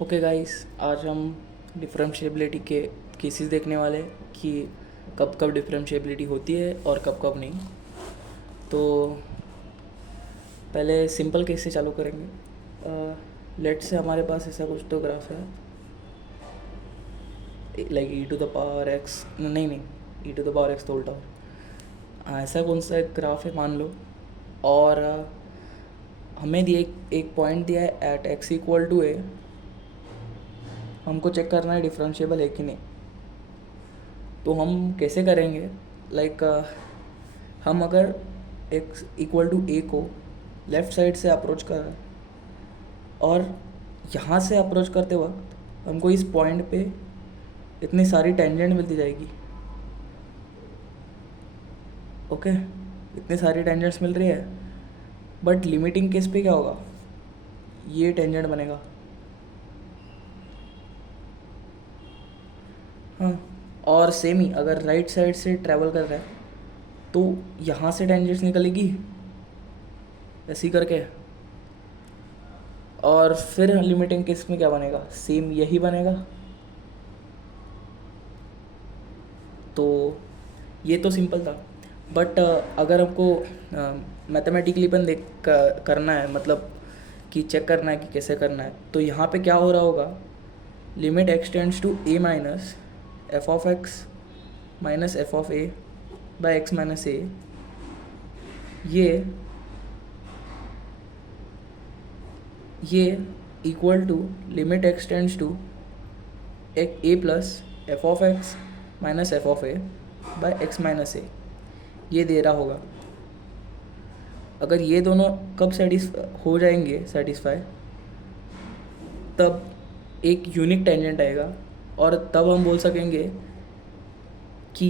Okay guys, आज हम differentiability के केसेस देखने वाले हैं कि कब कब डिफरेंशिएबिलिटी होती है और कब कब नहीं। तो पहले सिंपल केस से चालू करेंगे। लेट से हमारे पास ऐसा कुछ तो ग्राफ है, like e to the power x, नहीं e to the power x तो उल्टा हो। ऐसा कौन सा एक ग्राफ है मान लो, और हमें दिए एक पॉइंट दिया है एट एक्स इक्वल टू ए। हमको चेक करना है डिफरेंशिएबल है कि नहीं। तो हम कैसे करेंगे, लाइक हम अगर एक्स इक्वल टू ए को लेफ़्ट साइड से अप्रोच कर रहे हैं और यहाँ से अप्रोच करते वक्त हमको इस पॉइंट पे इतनी सारी टेंजेंट मिलती जाएगी। ओके, इतनी सारी टेंजेंट्स मिल रही है, बट लिमिटिंग केस पे क्या होगा, ये टेंजेंट बनेगा। हाँ, और सेम ही अगर राइट साइड से ट्रैवल कर रहा है तो यहाँ से टेंजेंट्स निकलेगी ऐसे ही करके, और फिर लिमिटिंग केस में क्या बनेगा, सेम यही बनेगा। तो ये तो सिंपल था, बट अगर हमको मैथमेटिकली अपन करना है, मतलब कि चेक करना है कि कैसे करना है, तो यहाँ पे क्या हो रहा होगा, limit X tends to A minus F of X minus F of A by X minus A, ये equal to limit X tends to A plus F of X minus F of A by X minus A, ये दे रहा होगा। अगर ये दोनों कब हो जाएंगे सेटिस्फाई, तब एक यूनिक टेंजेंट आएगा, और तब हम बोल सकेंगे कि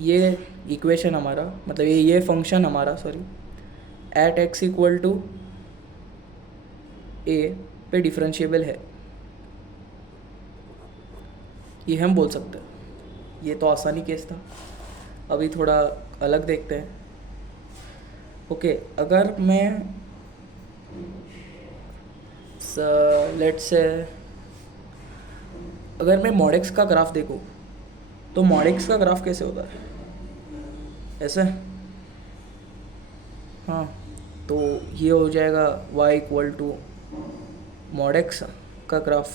ये इक्वेशन हमारा, मतलब ये फंक्शन हमारा, sorry, at x equal to A पे डिफरेंशिएबल है। ये हम बोल सकते हैं। ये तो आसानी केस था। अभी थोड़ा अलग देखते हैं। ओके, अगर मैं लेट्स से अगर मैं मॉड एक्स का ग्राफ देखूँ, तो मॉड एक्स का ग्राफ कैसे होता है, ऐसे। हाँ, तो ये हो जाएगा y equal to mod x का ग्राफ।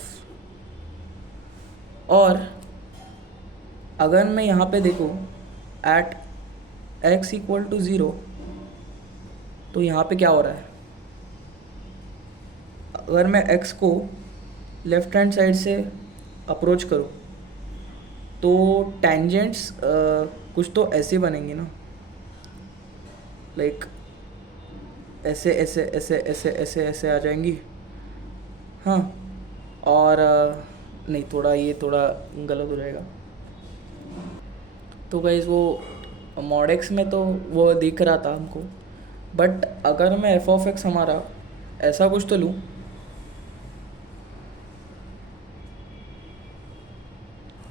और अगर मैं यहाँ पे देखूँ एट x इक्वल टू 0, तो यहाँ पे क्या हो रहा है, अगर मैं x को लेफ्ट हैंड साइड से अप्रोच करूँ तो टेंजेंट्स कुछ तो ऐसे बनेंगी ना, लाइक ऐसे ऐसे ऐसे ऐसे ऐसे ऐसे आ जाएंगी। हाँ, और नहीं, थोड़ा गलत हो जाएगा। तो गाइस वो मॉड एक्स में तो वो दिख रहा था हमको, बट अगर मैं एफ ऑफ एक्स हमारा ऐसा कुछ तो लूँ,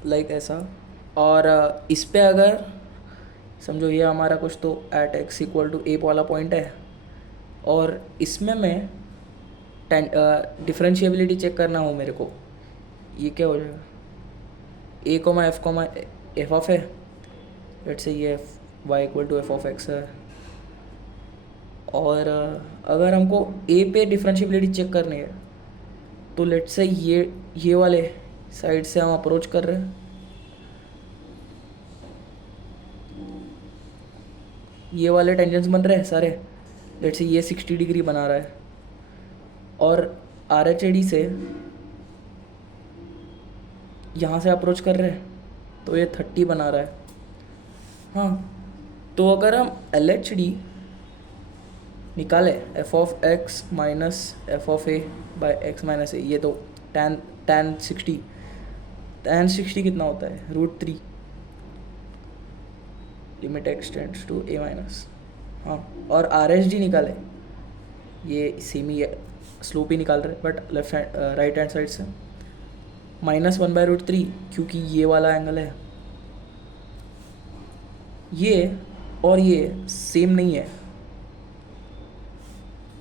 लाइक ऐसा, और इस पे अगर समझो ये हमारा कुछ तो एट एक्स इक्वल टू ए वाला पॉइंट है, और इसमें मैं डिफरेंशिएबिलिटी चेक करना हो मेरे को, ये क्या हो जाएगा, ए कोमा एफ ऑफ है, लेट्स से ये f y equal to F of x है। और अगर हमको ए पे डिफरेंशिएबिलिटी चेक करनी है, तो लेट्स से ये वाले साइड से हम अप्रोच कर रहे हैं, ये वाले टेंजेंट्स बन रहे हैं सारे, लेट्स से ये 60 डिग्री बना रहा है, और आर एच ए डी से यहाँ से अप्रोच कर रहे हैं तो ये 30 बना रहा है। हाँ, तो अगर हम एल एच डी निकाले F of X minus F of A by X minus A, ये तो tan 60 कितना होता है, √3, limit X tends to A minus. हाँ, और आर एच डी निकाले, ये सेमी स्लोप ही निकाल रहे, but left hand right hand side से -1/√3, क्योंकि ये वाला एंगल है। ये और ये सेम नहीं है,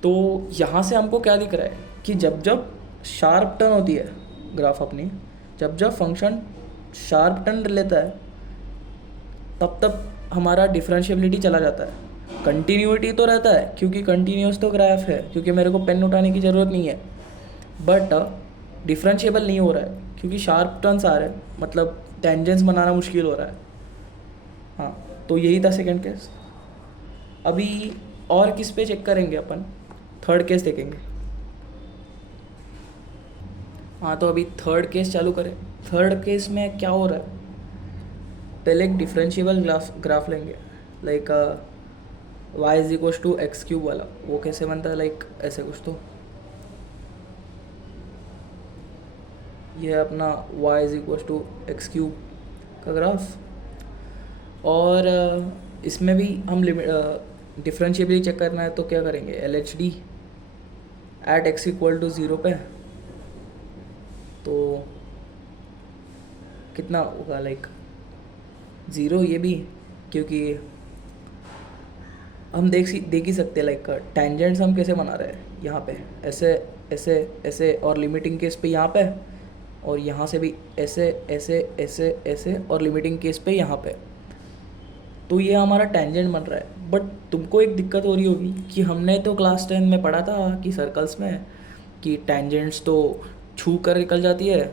तो यहाँ से हमको क्या दिख रहा है कि जब जब शार्प टर्न होती है ग्राफ अपनी, जब जब फंक्शन शार्प टर्न लेता है तब तब हमारा डिफरेंशिएबिलिटी चला जाता है। कंटिन्यूटी तो रहता है क्योंकि कंटिन्यूस तो ग्राफ है, क्योंकि मेरे को पेन उठाने की ज़रूरत नहीं है, बट डिफरेंशिएबल नहीं हो रहा है क्योंकि शार्प टर्न्स आ रहे हैं, मतलब टेंजेंट्स बनाना मुश्किल हो रहा है। हाँ, तो यही था सेकंड केस। अभी और किस पे चेक करेंगे अपन, थर्ड केस देखेंगे। हाँ, तो अभी थर्ड केस चालू करें। थर्ड केस में क्या हो रहा है, पहले एक डिफरेंशिएबल ग्राफ लेंगे, like y is equal to x cube वाला। वो कैसे बनता है, लाइक ऐसे कुछ, तो ये है अपना y is equal to x cube का ग्राफ। और इसमें भी हम लिमिट डिफरेंशिएबिलिटी चेक करना है, तो क्या करेंगे, L H D at x equal to zero पे, तो कितना होगा, लाइक ज़ीरो ये भी, क्योंकि हम देख ही सकते हैं लाइक टेंजेंट्स हम कैसे बना रहे हैं, यहाँ पे ऐसे ऐसे ऐसे, और लिमिटिंग केस पे यहाँ पे, और यहाँ से भी ऐसे ऐसे ऐसे ऐसे, और लिमिटिंग केस पे यहाँ पे। तो ये हमारा टेंजेंट बन रहा है। बट तुमको एक दिक्कत हो रही होगी कि हमने तो क्लास 10 में पढ़ा था कि सर्कल्स में कि टेंजेंट्स तो छू कर निकल जाती है,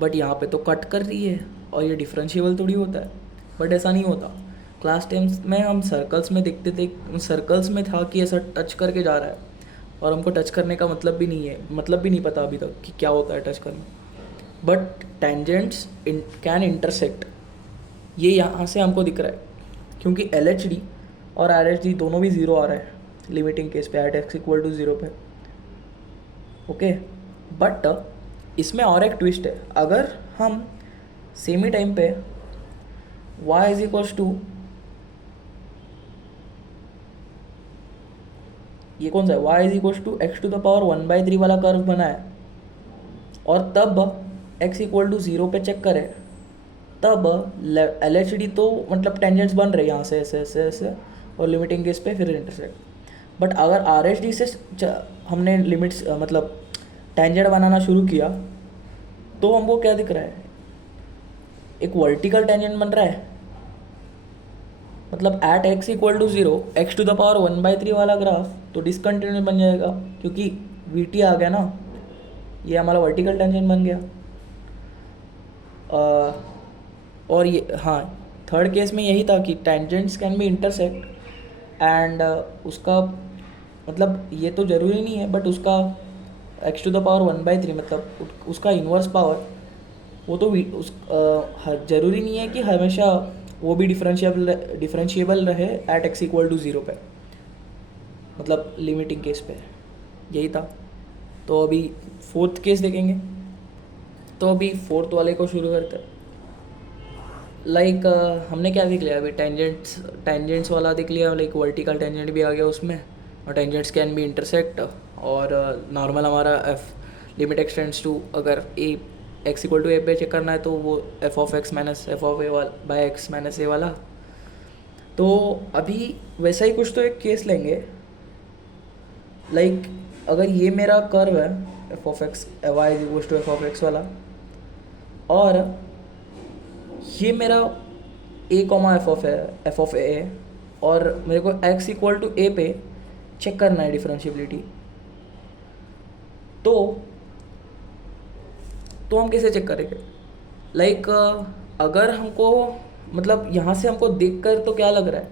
बट यहाँ पे तो कट कर रही है, और ये डिफरेंशिएबल थोड़ी होता है। बट ऐसा नहीं होता। क्लास 10 में हम सर्कल्स में देखते थे, सर्कल्स में था कि ऐसा टच करके जा रहा है, और हमको टच करने का मतलब भी नहीं है, मतलब भी नहीं पता अभी तक कि क्या होता है टच करना। बट टेंजेंट्स कैन इंटरसेक्ट, ये यहाँ से हमको दिख रहा है, क्योंकि एल एच डी और आर एच डी दोनों भी ज़ीरो आ रहा है लिमिटिंग केस पे, at x equal to zero पे। ओके, बट इसमें और एक ट्विस्ट है। अगर हम सेमी टाइम पे y इज इक्वल्स टू, ये कौन सा है, y is equals to x to the power 1/3 वाला कर्व बना है, और तब x इक्वल टू ज़ीरो पे चेक करें, तब एल एच डी तो मतलब टेंजेंट्स बन रहे हैं यहाँ से ऐसे ऐसे ऐसे, और लिमिटिंग केस पे फिर इंटरसेक्ट। बट अगर आर एच डी से हमने लिमिट्स मतलब टेंजेंट बनाना शुरू किया, तो हमको क्या दिख रहा है, एक वर्टिकल टेंजेंट बन रहा है, मतलब at x equal to zero x to the power 1/3 वाला ग्राफ तो डिसकंटिन्यूस बन जाएगा, क्योंकि वी टी आ गया ना, ये हमारा वर्टिकल टेंजेंट बन गया। और ये हाँ, थर्ड केस में यही था कि tangents can be intersect, and उसका मतलब ये तो ज़रूरी नहीं है, बट उसका एक्स टू द पावर 1/3 मतलब उसका इन्वर्स पावर, वो तो ज़रूरी नहीं है कि हमेशा वो भी डिफरेंशिएबल रहे at x equal to zero पे, मतलब लिमिटिंग केस पे। यही था। तो अभी फोर्थ केस देखेंगे। तो अभी फोर्थ वाले को शुरू करते हैं। लाइक हमने क्या देख लिया अभी, टेंजेंट्स वाला देख लिया, लाइक वर्टिकल टेंजेंट भी आ गया उसमें, और टेंजेंट्स कैन बी इंटरसेक्ट, और नॉर्मल हमारा एफ लिमिट एक्सटेंड्स टू, अगर A X equal to A पे चेक करना है तो वो F of X minus F of A वाला बाय एक्स माइनस ए वाला। तो अभी वैसा ही कुछ तो एक केस लेंगे, लाइक अगर ये मेरा कर्व है f of x y is equal to F of x वाला, और ये मेरा a comma f of a, और मेरे को एक्स इक्वल टू ए पे चेक करना है डिफरेंशिएबिलिटी, तो हम कैसे चेक करेंगे, लाइक अगर हमको मतलब यहाँ से हमको देख कर तो क्या लग रहा है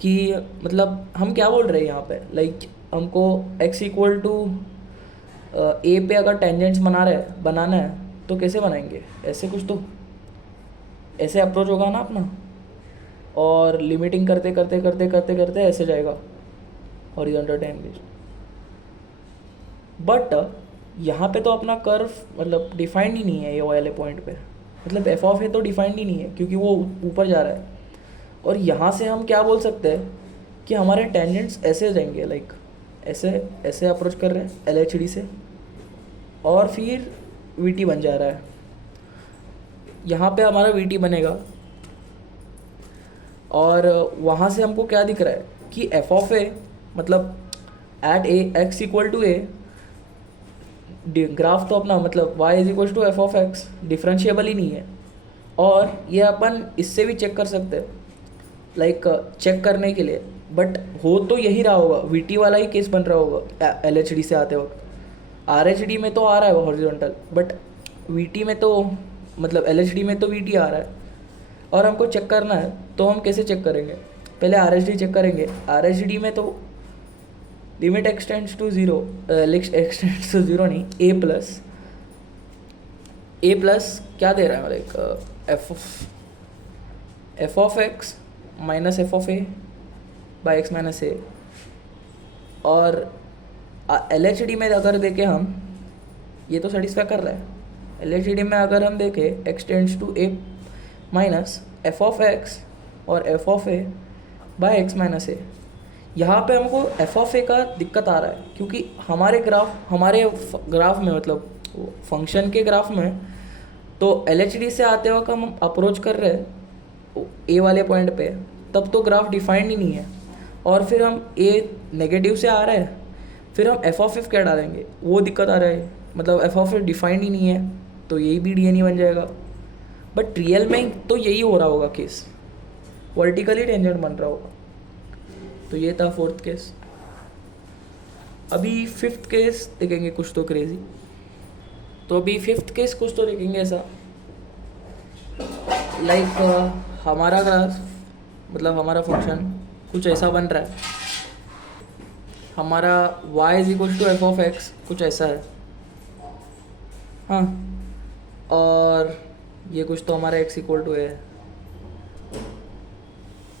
कि मतलब हम क्या बोल रहे हैं यहाँ पे, लाइक हमको x इक्वल टू ए पे अगर टेंजेंट्स बनाना है तो कैसे बनाएंगे, ऐसे कुछ तो ऐसे अप्रोच होगा ना अपना, और लिमिटिंग करते करते करते करते करते ऐसे जाएगा हॉरिजॉन्टल टेंजेंट। बट यहाँ पे तो अपना कर्व मतलब डिफाइंड ही नहीं है, ये वाले पॉइंट पे मतलब एफ ऑफ ए तो डिफाइंड ही नहीं है क्योंकि वो ऊपर जा रहा है। और यहाँ से हम क्या बोल सकते हैं कि हमारे टेंजेंट्स ऐसे जाएंगे, लाइक ऐसे ऐसे अप्रोच कर रहे हैं एल एच डी से, और फिर वी टी बन जा रहा है। यहाँ पे हमारा वी टी बनेगा, और वहाँ से हमको क्या दिख रहा है कि एफ ऑफ ए मतलब at A X equal to A graph तो अपना मतलब y is equal to F of X differentiable ही नहीं है। और ये अपन इससे भी चेक कर सकते हैं, लाइक चेक करने के लिए, बट हो तो यही रहा होगा, वी वाला ही केस बन रहा होगा एल एच डी से आते वक्त। आर एच डी में तो आ रहा है हॉरिजॉन्टल, बट वी में तो मतलब एल एच डी में तो वी आ रहा है। और हमको चेक करना है तो हम कैसे चेक करेंगे, पहले आर एच डी चेक करेंगे। आर एच डी में तो limit X tends to zero, X tends to zero नहीं, ए प्लस क्या दे रहा है, like F of X minus F of A by X minus A. और एल एच डी में अगर देखें हम, ये तो सेटिस्फाई कर रहा है। एल एच डी में अगर हम देखें X tends to A minus F of X और F of A by X minus A. यहाँ पे हमको एफ ऑफ ए का दिक्कत आ रहा है, क्योंकि हमारे ग्राफ में मतलब फंक्शन के ग्राफ में तो एल एच डी से आते वक्त हम अप्रोच कर रहे हैं ए वाले पॉइंट पे, तब तो ग्राफ डिफाइंड ही नहीं है। और फिर हम ए नेगेटिव से आ रहा है, फिर हम एफ ऑफ एफ क्या डालेंगे, वो दिक्कत आ रहा है। मतलब एफ ऑफ एफ डिफाइंड ही नहीं है, तो यही भी डी एन ई बन जाएगा। बट रियल में तो यही हो रहा होगा केस, वर्टिकली टेंजेंट बन रहा होगा। तो ये था फोर्थ केस। अभी फिफ्थ केस देखेंगे, कुछ तो क्रेजी। तो अभी फिफ्थ केस कुछ तो देखेंगे ऐसा, लाइक हमारा ग्राफ मतलब हमारा फंक्शन कुछ ऐसा बन रहा है। हमारा y is equal to F of x कुछ ऐसा है, हाँ। और ये कुछ तो हमारा x इक्वल टू है।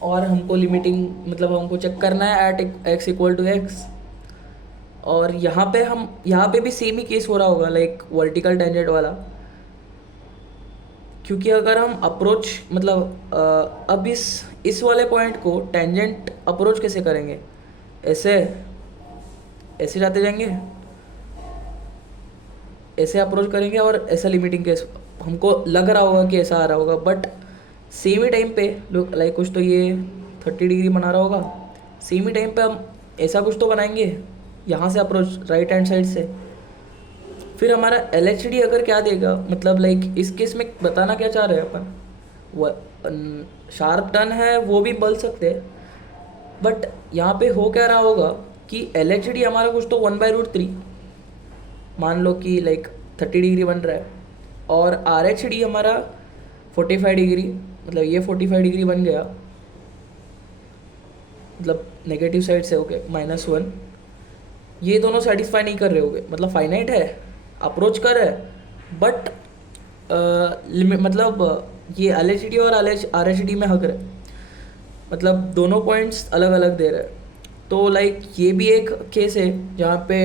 और हमको लिमिटिंग मतलब हमको चेक करना है at x equal to x. और यहाँ पे भी सेम ही केस हो रहा होगा, लाइक वर्टिकल टेंजेंट वाला। क्योंकि अगर हम अप्रोच मतलब अब इस वाले पॉइंट को टेंजेंट अप्रोच कैसे करेंगे, ऐसे जाते जाएंगे, ऐसे अप्रोच करेंगे और ऐसा लिमिटिंग केस हमको लग रहा होगा कि ऐसा आ रहा होगा। बट सेम ही टाइम पे लाइक कुछ तो ये 30 डिग्री बना रहा होगा, सेम ही टाइम पे हम ऐसा कुछ तो बनाएंगे यहाँ से अप्रोच राइट हैंड साइड से। फिर हमारा एल एच डी अगर क्या देगा, मतलब लाइक इस केस में बताना क्या चाह रहे हैं अपन, वो शार्प टर्न है वो भी बोल सकते हैं। बट यहाँ पे हो क्या रहा होगा कि एल एच डी हमारा कुछ तो 1/√3 मान लो कि लाइक 30 डिग्री बन रहा है, और आर एच डी हमारा 45 डिग्री, मतलब ये 45 डिग्री बन गया, मतलब नेगेटिव साइड से ओके -1। ये दोनों सेटिस्फाई नहीं कर रहे होगे, मतलब फाइनाइट है, अप्रोच कर रहे हैं, बट लिमिट मतलब ये एल एच डी और आर एच डी में हक रहे, मतलब दोनों पॉइंट्स अलग अलग दे रहे हैं। तो लाइक ये भी एक केस है जहाँ पे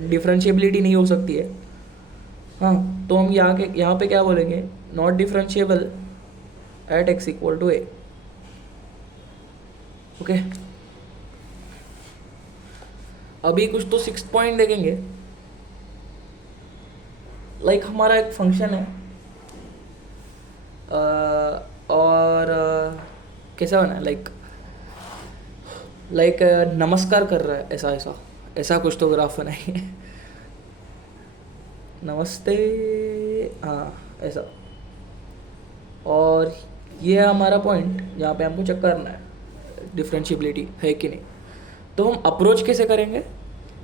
डिफरेंशिएबिलिटी नहीं हो सकती है, हाँ। तो हम यहाँ पे क्या बोलेंगे, not differentiable at x equal to a, okay. अभी कुछ तो 6th पॉइंट देखेंगे, लाइक हमारा एक फंक्शन है और कैसा बना है, लाइक नमस्कार कर रहा है, ऐसा कुछ तो ग्राफ बनाइए नमस्ते, हाँ ऐसा। और ये है हमारा पॉइंट जहाँ पे हमको चेक करना है डिफरेंशिएबिलिटी है कि नहीं। तो हम अप्रोच कैसे करेंगे,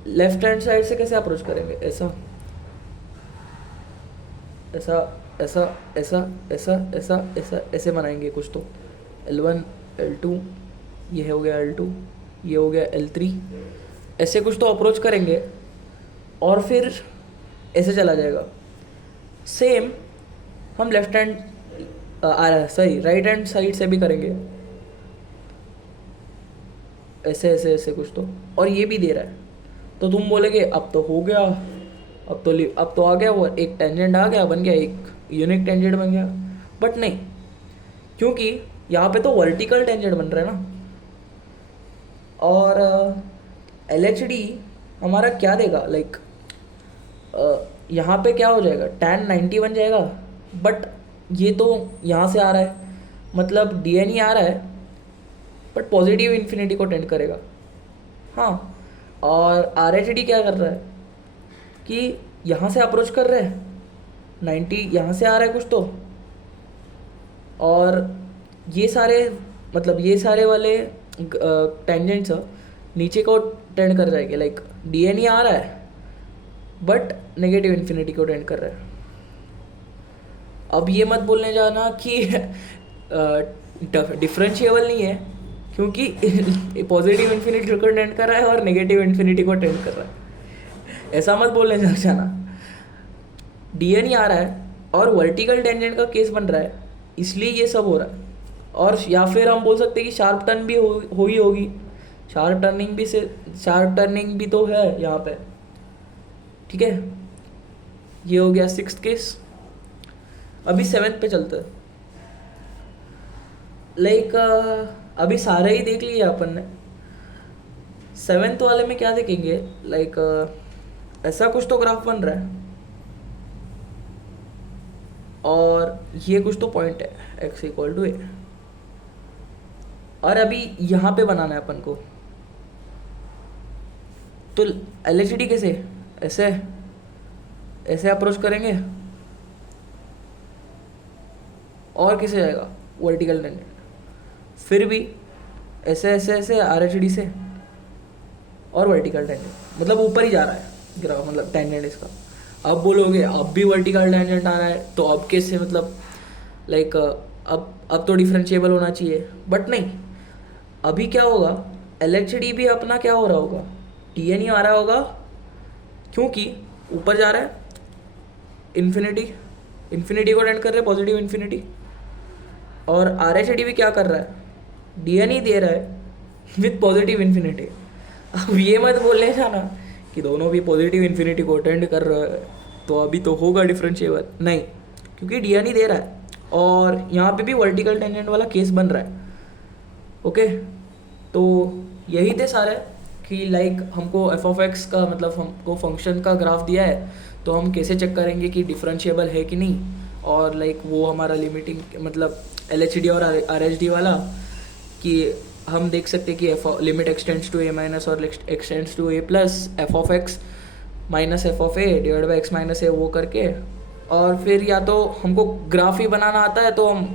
लेफ्ट हैंड साइड से कैसे अप्रोच करेंगे, ऐसा ऐसा ऐसा ऐसा ऐसा ऐसा ऐसा ऐसे बनाएंगे कुछ तो, L1 L2 ये हो गया L2, ये हो गया L3, ऐसे कुछ तो अप्रोच करेंगे। और फिर ऐसे चला जाएगा। सेम हम left hand right hand side से भी करेंगे, ऐसे ऐसे ऐसे कुछ तो। और ये भी दे रहा है, तो तुम बोलेगे अब तो हो गया, अब तो आ गया, वो एक टेंजेंट आ गया, बन गया एक यूनिक टेंजेंट बन गया। बट नहीं, क्योंकि यहाँ पे तो वर्टिकल टेंजेंट बन रहा है ना। और एल एच डी हमारा क्या देगा, लाइक यहाँ पे क्या हो जाएगा, tan 90 बन जाएगा। बट ये तो यहाँ से आ रहा है, मतलब डी एन ई आ रहा है, बट पॉजिटिव इन्फिनिटी को टेंड करेगा, हाँ। और आर एच डी क्या कर रहा है कि यहाँ से अप्रोच कर रहे हैं, 90 यहाँ से आ रहा है कुछ तो, और ये सारे मतलब ये सारे वाले टेंजेंट्स नीचे को टेंड कर जाएंगे, लाइक डी एन ई आ रहा है बट नेगेटिव इन्फिनिटी को टेंड कर रहा है। अब ये मत बोलने जाना कि डिफरेंशिएबल नहीं है, क्योंकि पॉजिटिव इन्फिनिटी को टेंड कर रहा है और नेगेटिव इन्फिनिटी को टेंड कर रहा है। ऐसा मत बोलने जाना। डी एन ई आ रहा है और वर्टिकल टेंजेंट का केस बन रहा है, इसलिए ये सब हो रहा है। और या फिर हम बोल सकते हैं कि शार्प टर्न भी हो ही होगी, शार्प टर्निंग भी तो है यहाँ पे, ठीक है। ये हो गया 6th केस। अभी 7th पे चलते हैं। लाइक अभी सारे ही देख लिए अपन ने। 7th वाले में क्या देखेंगे, लाइक ऐसा कुछ तो ग्राफ बन रहा है और ये कुछ तो पॉइंट है x इक्वल टू ए, और अभी यहाँ पे बनाना है अपन को। तो LHD कैसे, ऐसे अप्रोच करेंगे और कैसे जाएगा वर्टिकल टेंजेंट, फिर भी ऐसे RHD से और वर्टिकल टेंजेंट, मतलब ऊपर ही जा रहा है ग्राफ, मतलब टेंजेंट इसका। अब बोलोगे अब भी वर्टिकल टेंजेंट आ रहा है तो अब कैसे, मतलब लाइक अब तो डिफरेंशिएबल होना चाहिए, बट नहीं। अभी क्या होगा, LHD भी अपना क्या हो रहा होगा, TNE आ रहा होगा, क्योंकि ऊपर जा रहा है, इन्फिनिटी को टेंड कर रहे हैं, पॉजिटिव इन्फिनिटी। और RHD भी क्या कर रहा है, DNE दे रहा है विथ पॉजिटिव इन्फिनिटी। अब ये मत बोलने जाना कि दोनों भी पॉजिटिव इन्फिनिटी को टेंड कर रहा है तो अभी तो होगा डिफरेंशिएबल, नहीं, क्योंकि DNE दे रहा है और यहाँ पे भी वर्टिकल टेंजेंट वाला केस बन रहा है। ओके, तो यही थे सारे कि लाइक हमको f(x) का मतलब हमको फंक्शन का ग्राफ दिया है, तो हम कैसे चेक करेंगे कि डिफरेंशिएबल है कि नहीं, और लाइक वो हमारा लिमिटिंग मतलब LHD और RHD वाला, कि हम देख सकते हैं कि limit X tends to a minus और X tends to a plus f(x) minus f(a) divide by x minus a, वो करके। और फिर या तो हमको ग्राफ ही बनाना आता है तो हम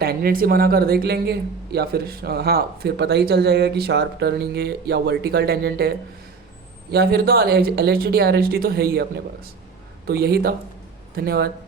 टेंजेंट्स ही बना कर देख लेंगे, या फिर हाँ फिर पता ही चल जाएगा कि शार्प टर्निंग है या वर्टिकल टेंजेंट है, या फिर तो LHD RHD तो है ही अपने पास। तो यही था, धन्यवाद।